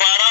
12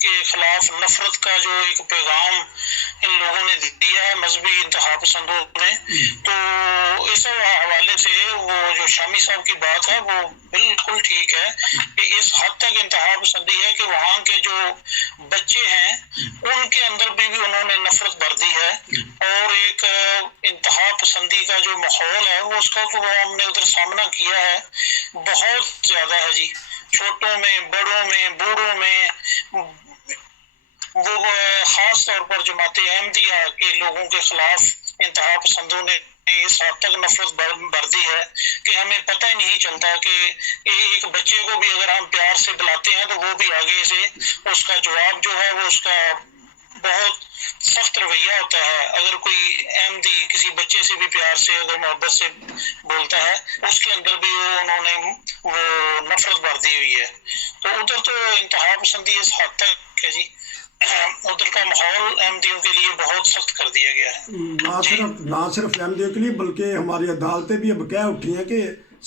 کے خلاف نفرت کا جو ایک پیغام ان لوگوں نے دیا ہے مذہبی انتہا پسندوں نے، تو اس حوالے سے وہ جو شامی صاحب کی بات ہے وہ بالکل ٹھیک ہے کہ اس حد تک انتہا پسندی ہے کہ وہاں کے جو بچے ہیں ان کے اندر بھی انہوں نے نفرت بھر دی ہے، اور ایک انتہا پسندی کا جو ماحول ہے وہ اس کا تو ہم نے ادھر سامنا کیا ہے، بہت زیادہ ہے جی، چھوٹوں میں، بڑوں میں، بوڑھوں میں، وہ خاص طور پر جماعت احمدیہ کے لوگوں کے خلاف انتہا پسندوں نے اس حد تک نفرت بھر دی ہے کہ ہمیں پتہ ہی نہیں چلتا کہ ایک بچے کو بھی اگر ہم پیار سے بلاتے ہیں تو وہ بھی آگے سے اس کا جواب جو ہے وہ اس کا بہت سخت رویہ ہوتا ہے۔ اگر کوئی احمدی کسی بچے سے بھی پیار سے اگر محبت سے بولتا ہے اس کے اندر بھی انہوں نے وہ نفرت بھر دی ہوئی ہے، تو ادھر تو انتہا پسندی اس حد تک ہے جی، ادھر کا ماحول احمدیوں کے لیے بہت سخت کر دیا گیا ہے۔ نہ صرف احمدیوں کے لیے بلکہ ہماری عدالتیں بھی اب کہہ اٹھی ہیں کہ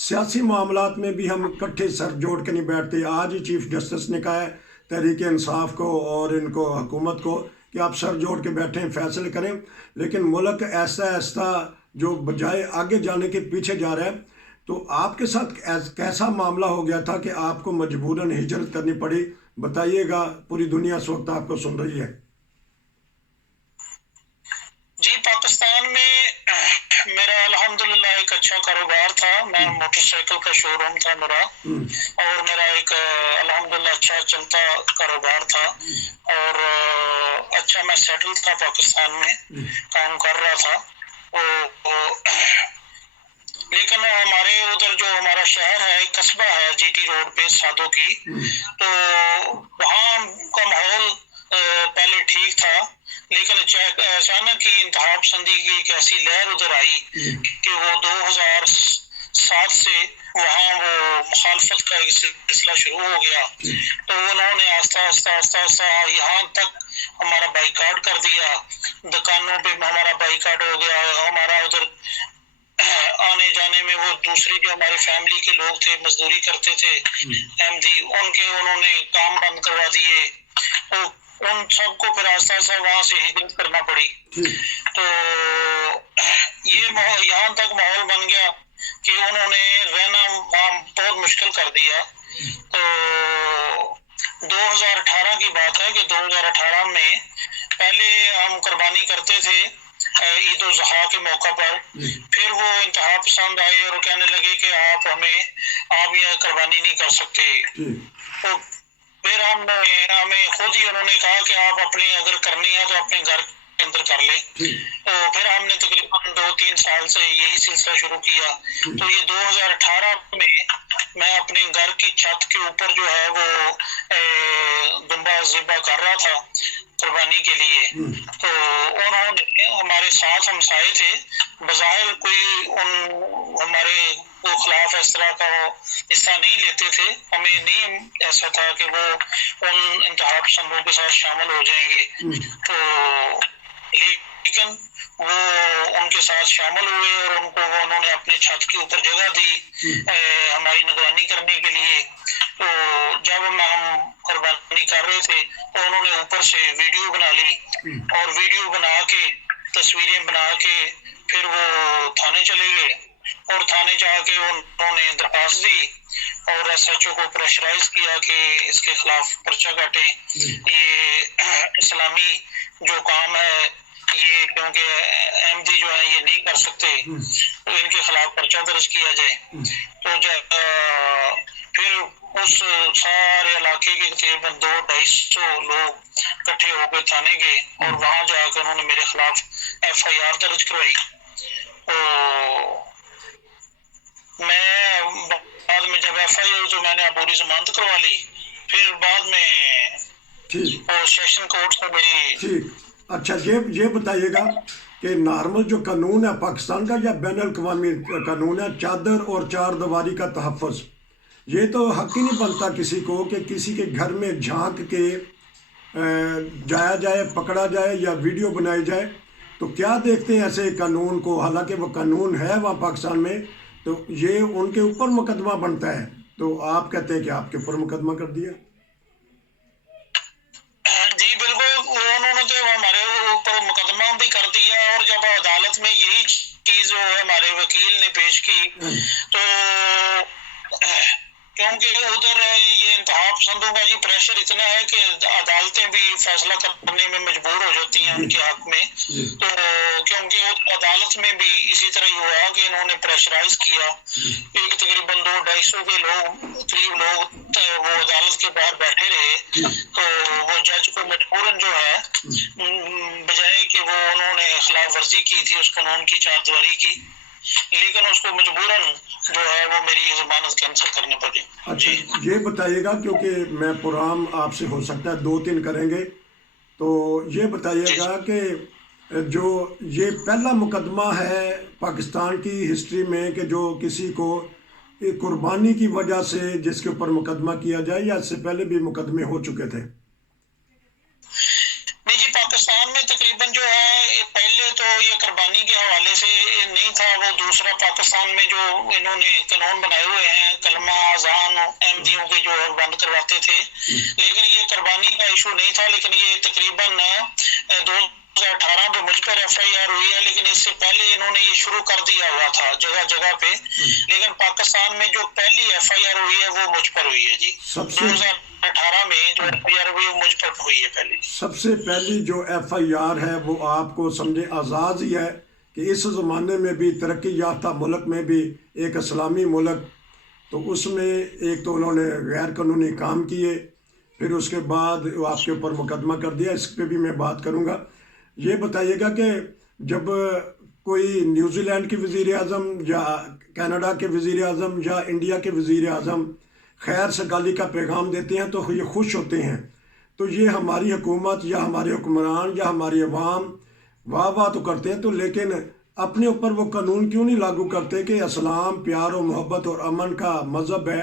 سیاسی معاملات میں بھی ہم اکٹھے سر جوڑ کے نہیں بیٹھتے۔ آج ہی چیف جسٹس نے کہا ہے تحریک انصاف کو اور ان کو حکومت کو کہ آپ سر جوڑ کے بیٹھیں، فیصلے کریں، لیکن ملک ایسا ایسا جو بجائے آگے جانے کے پیچھے جا رہا ہے۔ تو آپ کے ساتھ کیسا معاملہ ہو گیا تھا کہ آپ کو مجبوراً ہجرت کرنی پڑی؟ بتائیے گا، پوری دنیا اس وقت آپ کو سن رہی ہے۔ جی، پاکستان میں میرا الحمدللہ ایک اچھا کاروبار تھا، میں موٹر سائیکل کا شو روم تھا میرا، اور میرا ایک الحمدللہ اچھا چلتا کاروبار تھا، اور اچھا میں سیٹل تھا پاکستان میں، کام کر رہا تھا، لیکن ہمارے ادھر جو ہمارا شہر ہے، ایک قصبہ ہے جی ٹی روڈ پہ سادوں کی، تو وہاں کا ماحول پہلے ٹھیک تھا، لیکن اچانک ہی انتہا پسندی کی ایک ایسی لہر ادھر آئی کہ وہ 2007 سے وہاں وہ مخالفت کا ایک سلسلہ شروع ہو گیا، تو انہوں نے آہستہ آہستہ یہاں تک ہمارا بائیکاٹ کر دیا، دکانوں پہ ہمارا بائیکاٹ ہو گیا، ہمارا ادھر آنے جانے میں وہ دوسری جو ہماری فیملی کے لوگ تھے مزدوری کرتے تھے احمدی، انہوں نے کام بند کروا دیے، ان سب کو پھر آہستہ آہستہ وہاں سے ہجرت کرنا پڑی، تو یہ یہاں تک ماحول بن گیا کہ انہوں نے رہنا وہاں بہت مشکل کر دیا۔ تو 2018 کی بات ہے کہ 2018 میں پہلے ہم قربانی کرتے تھے عید الاضحیٰ کے موقع پر، پھر وہ انتہا پسند آئے اور کہنے لگے کہ آپ یہ قربانی نہیں کر سکتے، تو پھر ہمیں خود ہی انہوں نے کہا کہ آپ اپنی اگر کرنی ہے تو اپنے گھر کے اندر کر لیں، تو پھر ہم نے تقریباً 2-3 سال سے یہی سلسلہ شروع کیا، تو یہ 2018 میں اپنے گھر کی چھت کے اوپر جو ہے وہ دمبا ذبح کر رہا تھا قربانی کے لیے، تو انہوں نے ہمارے ساتھ ہمسائے تھے، بظاہر کوئی ہمارے خلاف اس طرح کا حصہ نہیں لیتے تھے، ہمیں نہیں ایسا تھا کہ وہ ان انتہا پسندوں کے ساتھ شامل ہو جائیں گے، تو لیکن وہ ان کے ساتھ شامل ہوئے اور ان کو انہوں نے اپنے چھت کے اوپر جگہ دی ہماری نگرانی کرنے کے لیے، تو جب ہم قربانی کر رہے تھے تو انہوں نے اوپر سے ویڈیو بنا لی، اور ویڈیو بنا کے تصویریں بنا کے پھر وہ تھانے چلے گئے، اور تھانے جا کے انہوں نے درخواست دی اور ایس ایچ او کو پریشرائز کیا کہ اس کے خلاف پرچہ کاٹیں، یہ اسلامی جو کام ہے یہ کیونکہ احمدی جو ہیں یہ نہیں کر سکتے، تو ان کے خلاف پرچہ درج کیا جائے، تو پھر اس سارے علاقے کے تقریباً 200-250 لوگ اکٹھے ہو کے تھانے گئے، اور وہاں جا کے انہوں نے میرے خلاف ایف آئی آر درج کروائی، تو میں بعد میں جب ایف آئی آر تو میں نے عبوری ضمانت کروا لی، پھر بعد میں وہ سیشن کورٹ سے میری اچھا یہ بتائیے گا کہ نارمل جو قانون ہے پاکستان کا یا بین الاقوامی قانون ہے چادر اور چار دیواری کا تحفظ، یہ تو حق ہی نہیں بنتا کسی کو کہ کسی کے گھر میں جھانک کے جایا جائے، پکڑا جائے یا ویڈیو بنائی جائے، تو کیا دیکھتے ہیں ایسے قانون کو؟ حالانکہ وہ قانون ہے وہاں پاکستان میں، تو یہ ان کے اوپر مقدمہ بنتا ہے، تو آپ کہتے ہیں کہ آپ کے اوپر مقدمہ کر دیا۔ انہوں نے ہمارے اوپر مقدمہ بھی کر دیا، اور جب عدالت میں یہی چیز جو ہے ہمارے وکیل نے پیش کی تو کیونکہ ادھر یہ انتہا پسندوں کا یہ پریشر اتنا ہے کہ عدالتیں بھی فیصلہ کرنے میں مجبور ہو جاتی ہیں ان کے حق میں، تو کیونکہ عدالت میں بھی اسی طرح ہی ہوا کہ انہوں نے پریشرائز کیا، ایک تقریباً 200-250 کے قریب لوگ وہ عدالت کے باہر بیٹھے رہے، تو وہ جج کو مجبوراً جو ہے بجائے کہ وہ انہوں نے خلاف ورزی کی تھی اس قانون کی 4 دیواری کی، لیکن اس کو مجبوراً جو ہے وہ میری ضمانت کینسل کرنی پڑی۔ اچھا یہ بتائیے گا، کیونکہ میں پروگرام آپ سے ہو سکتا ہے 2-3 کریں گے، تو یہ بتائیے گا کہ جو یہ پہلا مقدمہ ہے پاکستان کی ہسٹری میں کہ جو کسی کو قربانی کی وجہ سے جس کے اوپر مقدمہ کیا جائے، یا اس سے پہلے بھی مقدمے ہو چکے تھے؟ نہیں جی، پاکستان میں تقریباً جو ہے پہلے تو یہ قربانی کے حوالے سے نہیں تھا، وہ دوسرا پاکستان میں جو انہوں نے قانون بنائے ہوئے ہیں کلمہ اذان احمدیوں کے جو بند کرواتے تھے، لیکن یہ قربانی کا ایشو نہیں تھا، لیکن یہ تقریباً 2018 میں مجھ پر FIR ہوئی ہے، لیکن اس سے پہلے انہوں نے یہ شروع کر دیا ہوا تھا جگہ جگہ پہ، لیکن پاکستان میں جو پہلی FIR ہوئی ہے وہ مجھ پر ہوئی ہے جی، 2018 میں جو FIR ہوئی ہے مجھ پر ہوئی ہے پہلی۔ سب سے پہلی جو FIR ہے وہ آپ کو سمجھے آزاد ہی ہے کہ اس زمانے میں بھی ترقی یافتہ ملک میں بھی ایک اسلامی ملک، تو اس میں ایک تو انہوں نے غیر قانونی کام کیے، پھر اس کے بعد آپ کے اوپر مقدمہ کر دیا، اس پہ بھی میں بات کروں گا۔ یہ بتائیے گا کہ جب کوئی نیوزی لینڈ کے وزیر اعظم یا کینیڈا کے وزیر اعظم یا انڈیا کے وزیر اعظم خیر سگالی کا پیغام دیتے ہیں تو یہ خوش ہوتے ہیں، تو یہ ہماری حکومت یا ہمارے حکمران یا ہماری عوام واہ واہ تو کرتے ہیں، تو لیکن اپنے اوپر وہ قانون کیوں نہیں لاگو کرتے کہ اسلام پیار و محبت اور امن کا مذہب ہے،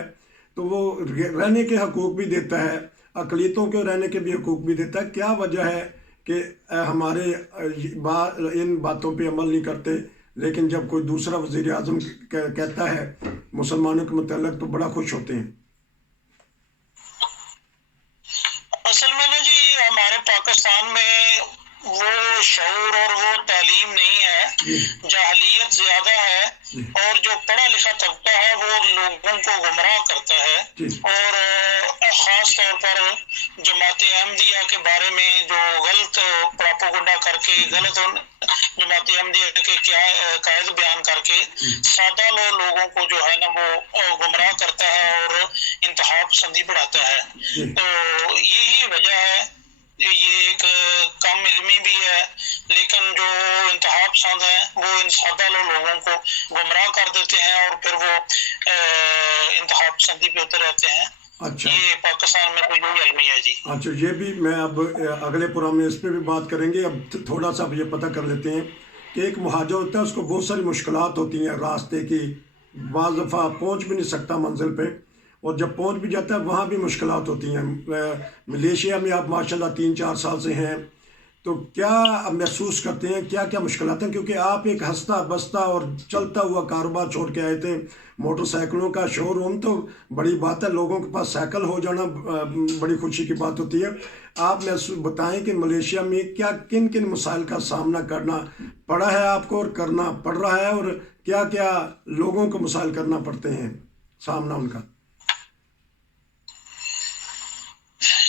تو وہ رہنے کے حقوق بھی دیتا ہے، اقلیتوں کے رہنے کے بھی حقوق بھی دیتا ہے؟ کیا وجہ ہے کہ ہمارے ان باتوں پہ عمل نہیں کرتے، لیکن جب کوئی دوسرا وزیر اعظم کہتا ہے مسلمانوں کے متعلق تو بڑا خوش ہوتے ہیں؟ اصل میں نا جی ہمارے پاکستان میں وہ شعور اور وہ تعلیم نہیں ہے، جاہلیت زیادہ ہے، اور جو پڑھا لکھا طبقہ ہے وہ لوگوں کو گمراہ کرتا ہے، اور خاص طور پر جماعت احمدیہ کے بارے میں جو غلط پراپوگنڈا کر کے، غلط جماعت احمدیہ کے قائد بیان کر کے سادہ لوگوں کو جو ہے نا وہ گمراہ کرتا ہے اور انتہا پسندی بڑھاتا ہے، تو یہی وجہ ہے، یہ ایک کم علمی بھی ہے، لیکن جو انتہا پسند ہیں وہ ان سادہ لوگوں کو گمراہ کر دیتے ہیں اور پھر وہ انتہا پسندی پہ اتر رہتے ہیں۔ اچھا، یہ پاکستان میں کوئی علمی ہے جی۔ اچھا، یہ بھی میں اب اگلے پروگرام میں اس پہ بھی بات کریں گے۔ اب تھوڑا سا اب یہ پتہ کر لیتے ہیں کہ ایک مہاجر ہوتا ہے، اس کو بہت ساری مشکلات ہوتی ہیں راستے کی، بعض دفعہ پہنچ بھی نہیں سکتا منزل پہ، اور جب پہنچ بھی جاتا ہے وہاں بھی مشکلات ہوتی ہیں۔ ملیشیا میں آپ ماشاءاللہ 3-4 سال سے ہیں، تو کیا محسوس کرتے ہیں، کیا کیا مشکلات ہیں؟ کیونکہ آپ ایک ہنستا بستا اور چلتا ہوا کاروبار چھوڑ کے آئے تھے، موٹر سائیکلوں کا شو روم تو بڑی بات ہے، لوگوں کے پاس سائیکل ہو جانا بڑی خوشی کی بات ہوتی ہے۔ آپ بتائیں کہ ملیشیا میں کیا کن کن مسائل کا سامنا کرنا پڑا ہے آپ کو اور کرنا پڑ رہا ہے، اور کیا کیا لوگوں کو مسائل کرنا پڑتے ہیں سامنا ان کا؟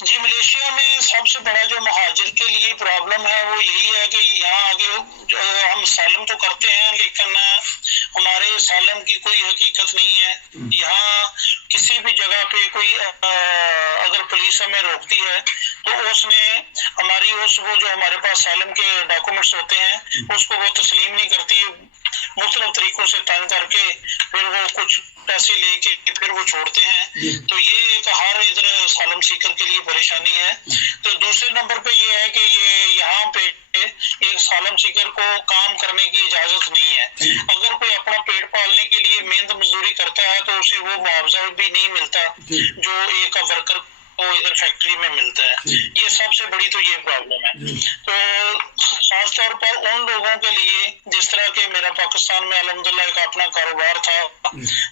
جی، ملیشیا میں سب سے بڑا جو مہاجر کے لیے پرابلم ہے وہ یہی ہے کہ یہاں آگے جو ہم سالم تو کرتے ہیں، لیکن ہمارے سالم کی کوئی حقیقت نہیں ہے۔ یہاں کسی بھی جگہ پہ کوئی اگر پولیس ہمیں روکتی ہے تو اس میں ہماری وہ جو ہمارے پاس سالم کے ڈاکومنٹس ہوتے ہیں اس کو وہ تسلیم نہیں کرتی، مختلف طریقوں سے تنگ کر کے پھر وہ کچھ پیسے لے کے پھر وہ چھوڑتے ہیں، تو یہ ایک ہر ادھر سالم سیکر کے لیے پریشانی ہے۔ تو دوسرے نمبر پہ یہ ہے کہ یہاں پہ ایک سالم سیکر کو کام کرنے کی اجازت نہیں ہے، اگر کوئی اپنا پیٹ پالنے کے لیے محنت مزدوری کرتا ہے تو اسے وہ معاوضہ بھی نہیں ملتا جو ایک ورکر کو ادھر فیکٹری میں ملتا ہے۔ یہ سب سے بڑی تو یہ پرابلم ہے۔ تو خاص طور پر ان لوگوں کے لیے جس طرح کہ میرا پاکستان میں الحمدللہ ایک اپنا کاروبار تھا،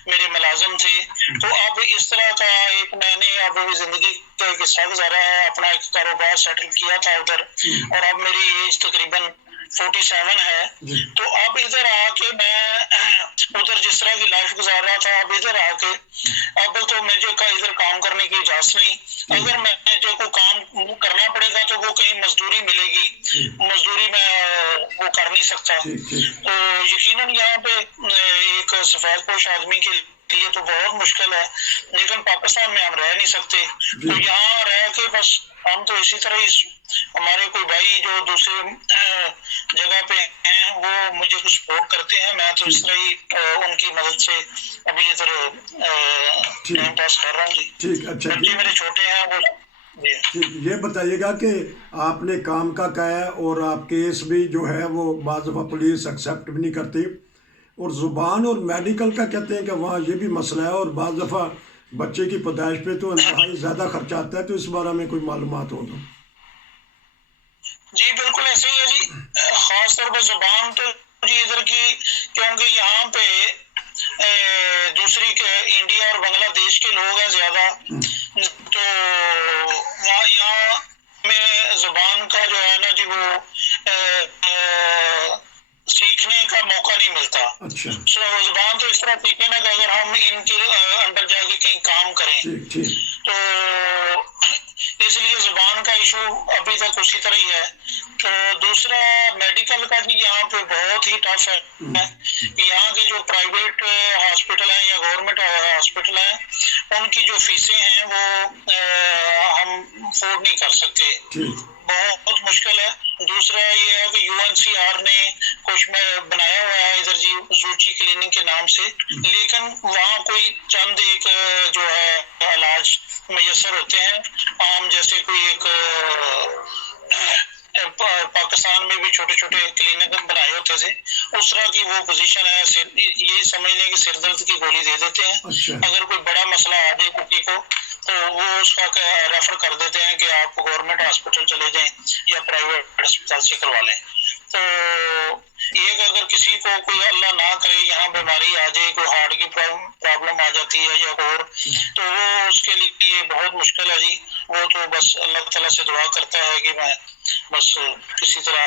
میرے ملازم تھے، تو اب اس طرح کا ایک میں نے اب زندگی کا ایک حصہ گزارا ہے، اپنا ایک کاروبار سیٹل کیا تھا ادھر، اور اب میری ایج تقریباً 47 ہے، تو اب ادھر آ کے میں ادھر جس طرح کی لائف گزار رہا تھا، اب ادھر آ کے اب تو مجھے ادھر کام کرنے کی اجازت نہیں، اگر میں جو کوئی کام کرنا پڑے گا تو وہ کہیں مزدوری ملے گی، مزدوری میں وہ کر نہیں سکتا، تو یقیناً یہاں پہ ایک سفید پوش آدمی کے لیے تو بہت مشکل ہے، لیکن پاکستان میں ہم رہ نہیں سکتے، تو یہاں رہ کے بس ہم تو اسی طرح ہی، ہمارے کوئی بھائی جو دوسرے جگہ پہ ہیں وہ مجھے کچھ سپورٹ کرتے ہیں، میں تو اس طرح ہی ان کی مدد سے ابھی ادھر ٹائم پاس کر رہا ہوں جی۔ ٹھیک، اچھا بچے میرے چھوٹے ہیں وہ ٹھیک، یہ بتائیے گا کہ آپ نے کام کا کہا ہے اور آپ کیس بھی جو ہے وہ بعض دفعہ پولیس ایکسیپٹ بھی نہیں کرتی، اور زبان اور میڈیکل کا کہتے ہیں کہ وہاں یہ بھی مسئلہ ہے، اور بعض دفعہ بچے کی پیدائش پہ تو انتہائی زیادہ خرچہ آتا ہے، تو اس بارے میں کوئی معلومات ہو تو؟ جی بالکل ایسے ہی ہے جی، خاص طور پر زبان تو جی ادھر کی، کیونکہ یہاں پہ دوسری انڈیا اور بنگلہ دیش کے لوگ ہیں زیادہ، تو یہاں میں زبان کا جو ہے نا جی وہ سیکھنے کا موقع نہیں ملتا، زبان تو اس طرح سیکھے نا کہ اگر ہم ان کے انڈر جا کے کہیں کام کریں، تو اس لیے زبان کا ایشو ابھی تک اسی طرح ہی ہے۔ تو دوسرا میڈیکل کا بھی یہاں پہ بہت ہی ٹف ہے، یہاں کے جو پرائیویٹ ہاسپٹل ہیں یا گورنمنٹ ہاسپٹل ہیں ان کی جو فیسیں ہیں وہ ہم افورڈ نہیں کر سکتے، بہت مشکل ہے۔ دوسرا یہ ہے کہ UNCR نے کچھ میں بنایا ہوا ہے ادھر جی زوچی کلینک کے نام سے، لیکن وہاں کوئی چند ایک جو ہے علاج میسر ہوتے ہیں عام، جیسے کوئی ایک پاکستان میں بھی چھوٹے چھوٹے کلینک بنائے ہوتے تھے، اس طرح کی وہ پوزیشن ہے، یہی سمجھ لیں کہ سر درد کی گولی دے دیتے ہیں، اگر کوئی بڑا مسئلہ آ جائے کسی کو تو وہ اس کا ریفر کر دیتے ہیں کہ آپ گورنمنٹ ہاسپٹل چلے جائیں یا پرائیویٹ ہسپتال سے کروا لیں۔ تو ایک اگر کسی کو کوئی اللہ نہ کرے یہاں بیماری آ جائے، کوئی ہارٹ کی پرابلم آ جاتی ہے یا اور، تو وہ اس کے لیے بہت مشکل ہے جی، وہ تو بس اللہ تعالیٰ سے دعا کرتا ہے کہ میں بس کسی طرح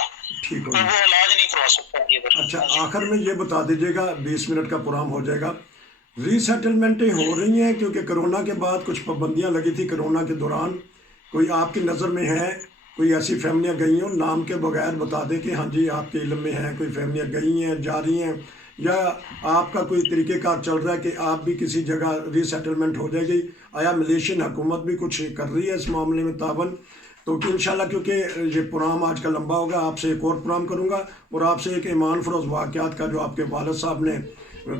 وہ علاج نہیں کروا سکتا۔ اچھا، آخر میں یہ بتا دیجیے گا، 20 منٹ کا پروگرام ہو جائے گا، ری سیٹلمنٹیں ہو رہی ہیں کیونکہ کرونا کے بعد کچھ پابندیاں لگی تھی، کرونا کے دوران کوئی آپ کی نظر میں ہے، کوئی ایسی فیملیاں گئی ہوں، نام کے بغیر بتا دیں کہ ہاں جی آپ کے علم میں ہیں، کوئی فیملیاں گئی ہیں، جا رہی ہیں، یا آپ کا کوئی طریقہ کار چل رہا ہے کہ آپ بھی کسی جگہ ری سیٹلمنٹ ہو جائے گی؟ آیا ملیشین حکومت بھی کچھ کر رہی ہے اس معاملے میں تعاون؟ تو انشاءاللہ کیونکہ یہ پروگرام آج کا لمبا ہوگا، آپ سے ایک اور پروگرام کروں گا، اور آپ سے ایک ایمان فروز واقعات کا جو آپ کے والد صاحب نے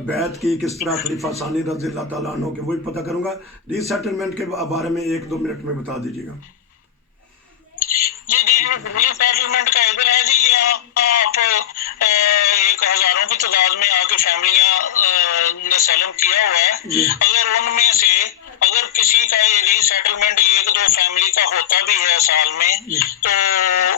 بیعت کی کس طرح خلیفہ ثانی رضی اللہ تعالیٰ عنہ کے، وہی پتہ کروں گا۔ ری سیٹلمنٹ کے بارے میں 1-2 منٹ میں بتا دیجیے گا۔ جی ری سیٹلمنٹ کا ادھر ہے جی، آپ ایک ہزاروں کی تعداد میں آ کے فیملیاں نے سیلم کیا ہوا ہے، اگر ان میں سے اگر کسی کا ری سیٹلمنٹ 1-2 فیملی کا ہوتا بھی ہے سال میں، تو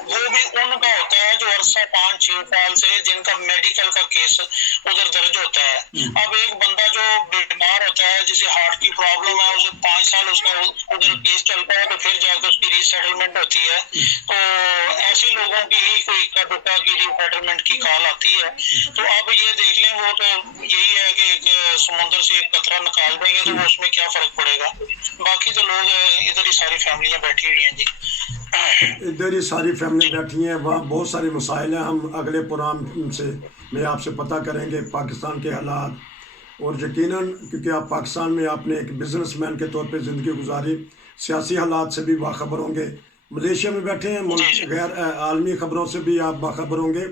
وہ بھی ان کا ہوتا ہے جو عرصہ 5-6 سال سے جن کا میڈیکل کا کیس ادھر درج ہوتا ہے۔ اب ایک بندہ جو بیمار ہوتا ہے جسے ہارٹ کی پرابلم ہے، اسے 5 سال اس کا ادھر کیس چلتا ہے، تو پھر جا کے اس کی ری سیٹلمنٹ ہوتی ہے، تو ایسے لوگوں کی ہی کوئی اکا دکا کی ری سیٹلمنٹ کی کال آتی ہے۔ تو اب یہ دیکھ لیں، وہ تو یہی ہے کہ ایک سمندر سے ایک قطرہ نکال دیں گے تو اس میں کیا فرق پڑے گا، باقی تو لوگ ادھر ہی ساری فیملیاں بیٹھی ہوئی ہیں جی، ادھر ہی ساری فیملی بیٹھی ہیں، وہاں بہت سارے مسائل ہیں، ہم اگلے پروگرام سے میں آپ سے پتہ کریں گے پاکستان کے حالات، اور یقیناً کیونکہ آپ پاکستان میں آپ نے ایک بزنس مین کے طور پہ زندگی گزاری، سیاسی حالات سے بھی باخبر ہوں گے، ملیشیا میں بیٹھے ہیں، ملک غیر عالمی خبروں سے بھی آپ باخبر ہوں گے،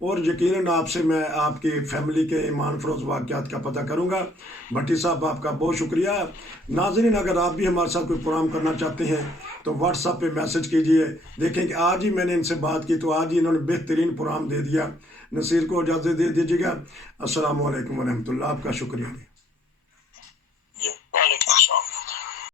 اور یقیناً آپ سے میں آپ کی فیملی کے ایمان فروز واقعات کا پتہ کروں گا۔ بھٹی صاحب آپ کا بہت شکریہ۔ ناظرین، اگر آپ بھی ہمارے ساتھ کوئی پروگرام کرنا چاہتے ہیں تو واٹس ایپ پہ میسج کیجئے، دیکھیں کہ آج ہی میں نے ان سے بات کی تو آج ہی انہوں نے بہترین پروگرام دے دیا۔ نصیر کو اجازت دے دیجیے گا۔ السلام علیکم ورحمۃ اللہ، آپ کا شکریہ۔